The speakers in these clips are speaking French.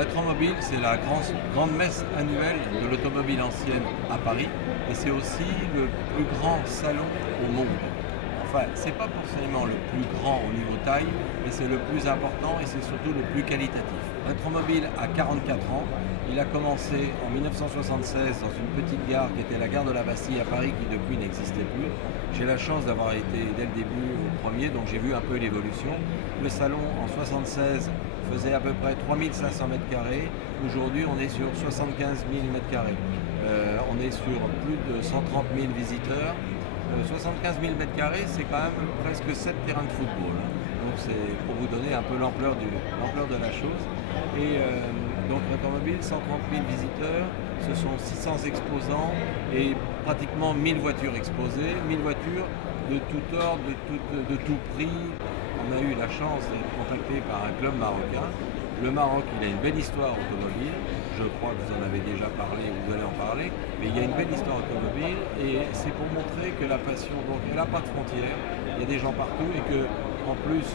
Rétromobile, c'est la grande messe annuelle de l'automobile ancienne à Paris et c'est aussi le plus grand salon au monde. Enfin, c'est pas forcément le plus grand au niveau taille, mais c'est le plus important et c'est surtout le plus qualitatif. Rétromobile a 44 ans. Il a commencé en 1976 dans une petite gare qui était la gare de la Bastille à Paris qui depuis n'existait plus. J'ai la chance d'avoir été dès le début au premier, donc j'ai vu un peu l'évolution. Le salon en 76 faisait à peu près 3500 mètres carrés. Aujourd'hui, on est sur 75 000 mètres carrés. On est sur plus de 130 000 visiteurs. 75 000 mètres carrés, c'est quand même presque 7 terrains de football. Donc c'est pour vous donner un peu l'ampleur de la chose. Et donc Rétromobile, 130 000 visiteurs, ce sont 600 exposants et pratiquement 1000 voitures exposées, 1000 voitures de tout ordre, de tout prix. On a eu la chance d'être contacté par un club marocain. Le Maroc, il a une belle histoire automobile. Je crois que vous en avez déjà parlé, vous allez en parler. Mais il y a une belle histoire automobile et c'est pour montrer que la passion, donc, elle n'a pas de frontières. Il y a des gens partout et que, en plus,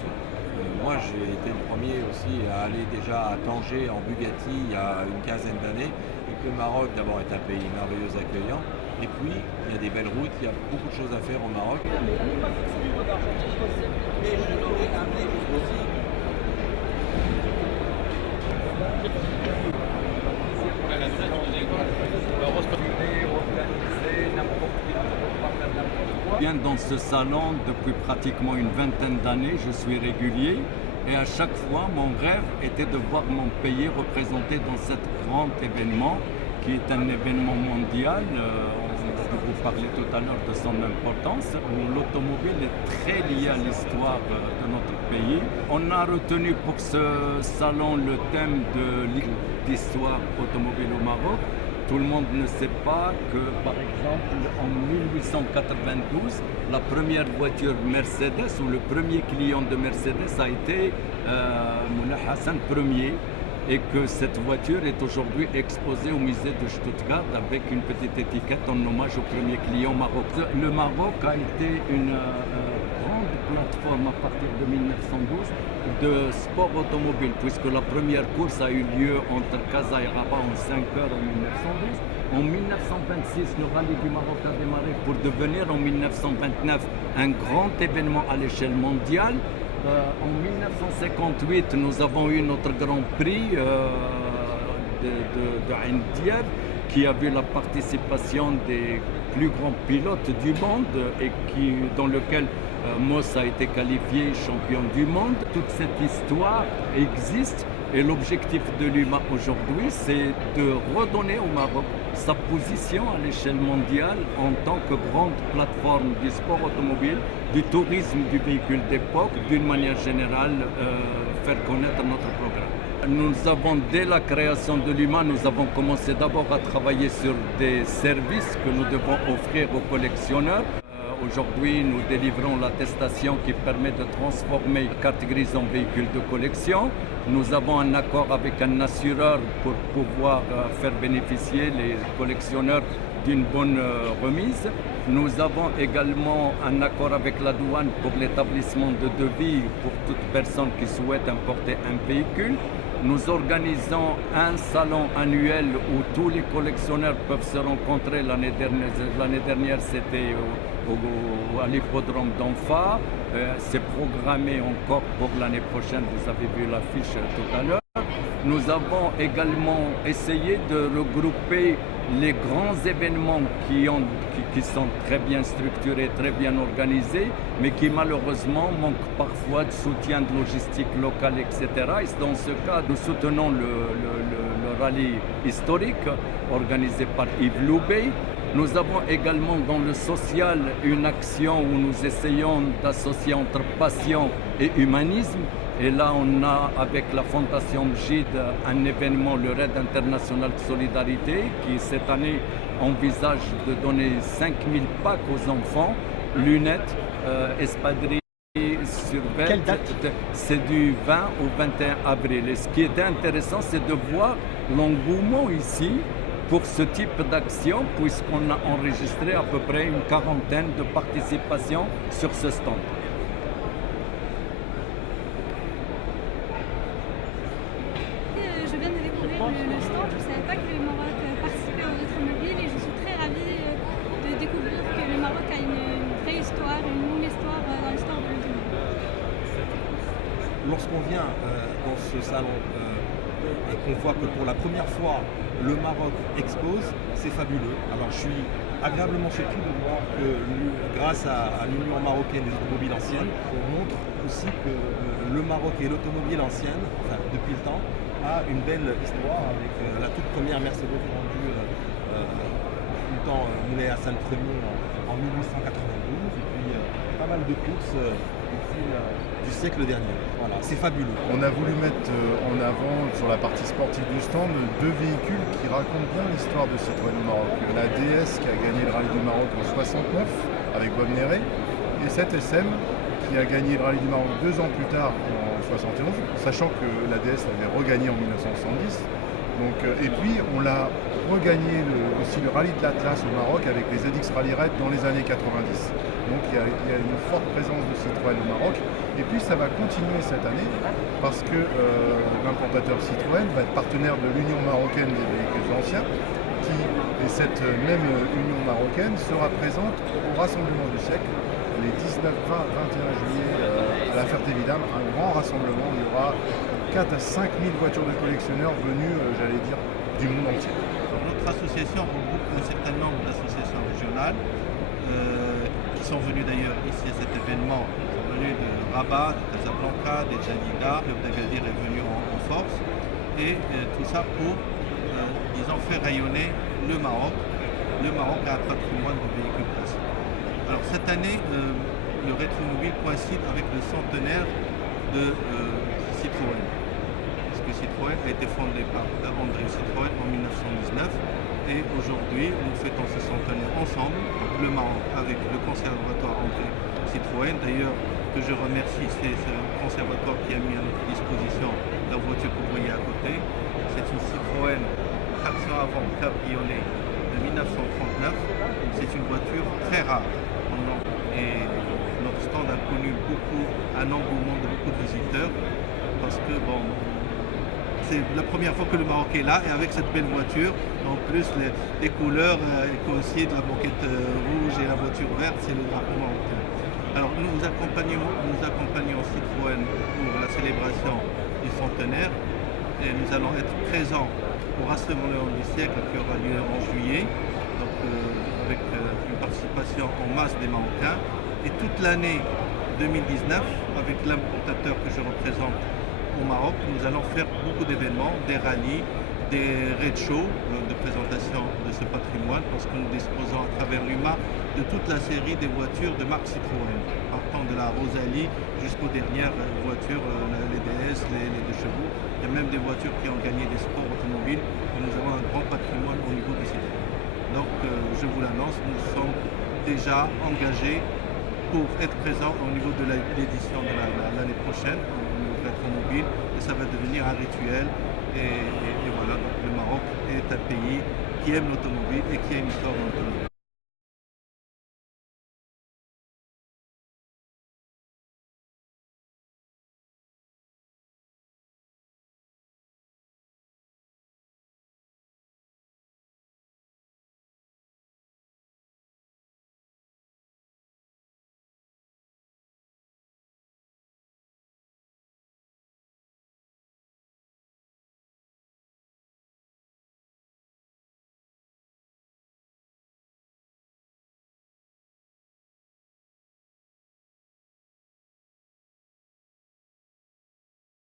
moi j'ai été le premier aussi à aller déjà à Tanger en Bugatti il y a une quinzaine d'années. Et que le Maroc, d'abord, est un pays merveilleux accueillant. Et puis, il y a des belles routes, il y a beaucoup de choses à faire au Maroc. Je viens dans ce salon depuis pratiquement une vingtaine d'années, je suis régulier et à chaque fois mon rêve était de voir mon pays représenté dans cet grand événement qui est un événement mondial. Je vous parlais tout à l'heure de son importance. L'automobile est très liée à l'histoire de notre pays. On a retenu pour ce salon le thème de l'histoire automobile au Maroc. Tout le monde ne sait pas que, par exemple, en 1892, la première voiture Mercedes ou le premier client de Mercedes a été Moulay Hassan Ier et que cette voiture est aujourd'hui exposée au musée de Stuttgart avec une petite étiquette en hommage au premier client marocain. Le Maroc a été une grande plateforme à partir de 1912 de sport automobile, puisque la première course a eu lieu entre Casa et Rabat en 5 heures en 1912. En 1926, le rallye du Maroc a démarré pour devenir en 1929 un grand événement à l'échelle mondiale. En 1958, nous avons eu notre Grand Prix de Ain Diab qui a vu la participation des plus grands pilotes du monde et dans lequel Moss a été qualifié champion du monde. Toute cette histoire existe et l'objectif de l'UMA aujourd'hui, c'est de redonner au Maroc sa position à l'échelle mondiale en tant que grande plateforme du sport automobile, du tourisme du véhicule d'époque, d'une manière générale, faire connaître notre programme. Nous avons, dès la création de l'UMA, nous avons commencé d'abord à travailler sur des services que nous devons offrir aux collectionneurs. Aujourd'hui, nous délivrons l'attestation qui permet de transformer la carte grise en véhicule de collection. Nous avons un accord avec un assureur pour pouvoir faire bénéficier les collectionneurs d'une bonne remise. Nous avons également un accord avec la douane pour l'établissement de devis pour toute personne qui souhaite importer un véhicule. Nous organisons un salon annuel où tous les collectionneurs peuvent se rencontrer. L'année dernière, c'était à l'hippodrome d'Anfa. C'est programmé encore pour l'année prochaine. Vous avez vu l'affiche tout à l'heure. Nous avons également essayé de regrouper les grands événements qui sont très bien structurés, très bien organisés, mais qui malheureusement manquent parfois de soutien de logistique locale, etc. Et dans ce cas, nous soutenons le rallye historique organisé par Yves Loubet. Nous avons également dans le social une action où nous essayons d'associer entre passion et humanisme. Et là, on a avec la Fondation Mjid un événement, le Raid international de solidarité, qui cette année envisage de donner 5000 packs aux enfants, lunettes, espadrilles, survêtements. C'est du 20 au 21 avril. Et ce qui était intéressant, c'est de voir l'engouement ici pour ce type d'action, puisqu'on a enregistré à peu près une quarantaine de participations sur ce stand. Je viens de découvrir lorsqu'on vient dans ce salon et qu'on voit que pour la première fois le Maroc expose, c'est fabuleux. Alors je suis agréablement surpris de voir que grâce à l'Union marocaine des automobiles anciennes, on montre aussi que le Maroc et l'automobile ancienne, enfin depuis le temps, a une belle histoire avec la toute première Mercedes vendue tout le temps Moulay Hassan Ier en 1892 et puis pas mal de courses du siècle dernier. Voilà, c'est fabuleux. On a voulu mettre en avant sur la partie sportive du stand 2 véhicules qui racontent bien l'histoire de Citroën au Maroc. La DS qui a gagné le Rallye du Maroc en 69 avec Bob Néré et cette SM qui a gagné le Rallye du Maroc 2 ans plus tard en 71, sachant que la DS l'avait regagné en 1970. Donc, et puis on l'a regagné aussi le Rallye de l'Atlas au Maroc avec les ZX Rally Raid dans les années 90. Donc il y a une forte présence de Citroën au Maroc. Et puis ça va continuer cette année parce que l'implantateur Citroën va être partenaire de l'Union marocaine des véhicules anciens et cette même Union marocaine sera présente au Rassemblement du siècle les 19, 20, 21 juillet à la Ferté-Vidal, un grand rassemblement où il y aura 4 à 5 000 voitures de collectionneurs venues, j'allais dire, du monde entier. Notre association regroupe un certain nombre d'associations régionales qui sont venues d'ailleurs ici à cet événement. Ils sont venus de Rabat, de Casablanca, de Jadida, le Club d'Agadir est venu en force et tout ça pour, disons, faire rayonner le Maroc. Le Maroc a un patrimoine de véhicules classiques. Alors cette année, le Rétromobile coïncide avec le centenaire de Citroën. Parce que Citroën a été fondé par André Citroën en 1919 et aujourd'hui nous fêtons ce centenaire ensemble, donc le Maroc avec le conservatoire André Citroën. D'ailleurs que je remercie, c'est ce conservatoire qui a mis à notre disposition la voiture que vous voyez à côté. C'est une Citroën traction avant cabriolet de 1939. C'est une voiture très rare. Et notre stand a connu un engouement de beaucoup de visiteurs parce que bon, c'est la première fois que le Maroc est là et avec cette belle voiture, en plus les couleurs coïncident, la banquette rouge et la voiture verte, c'est le drapeau marocain. Alors nous accompagnons Citroën pour la célébration du centenaire et nous allons être présents au Rassemblement du siècle qui aura lieu en juillet. Donc, avec une participation en masse des Marocains. Et toute l'année 2019, avec l'importateur que je représente au Maroc, nous allons faire beaucoup d'événements, des rallyes, des raid shows de présentation de ce patrimoine, parce que nous disposons à travers l'UMA de toute la série des voitures de marque Citroën, partant de la Rosalie jusqu'aux dernières voitures, les DS, les 2 chevaux. Il y a même des voitures qui ont gagné des sports automobiles, et nous avons un grand patrimoine au niveau du Citroën. Donc je vous l'annonce, nous sommes déjà engagés pour être présents au niveau de l'édition de l'année prochaine, au niveau de Rétromobile, et ça va devenir un rituel. Et voilà, donc le Maroc est un pays qui aime l'automobile et qui a une histoire dans l'automobile.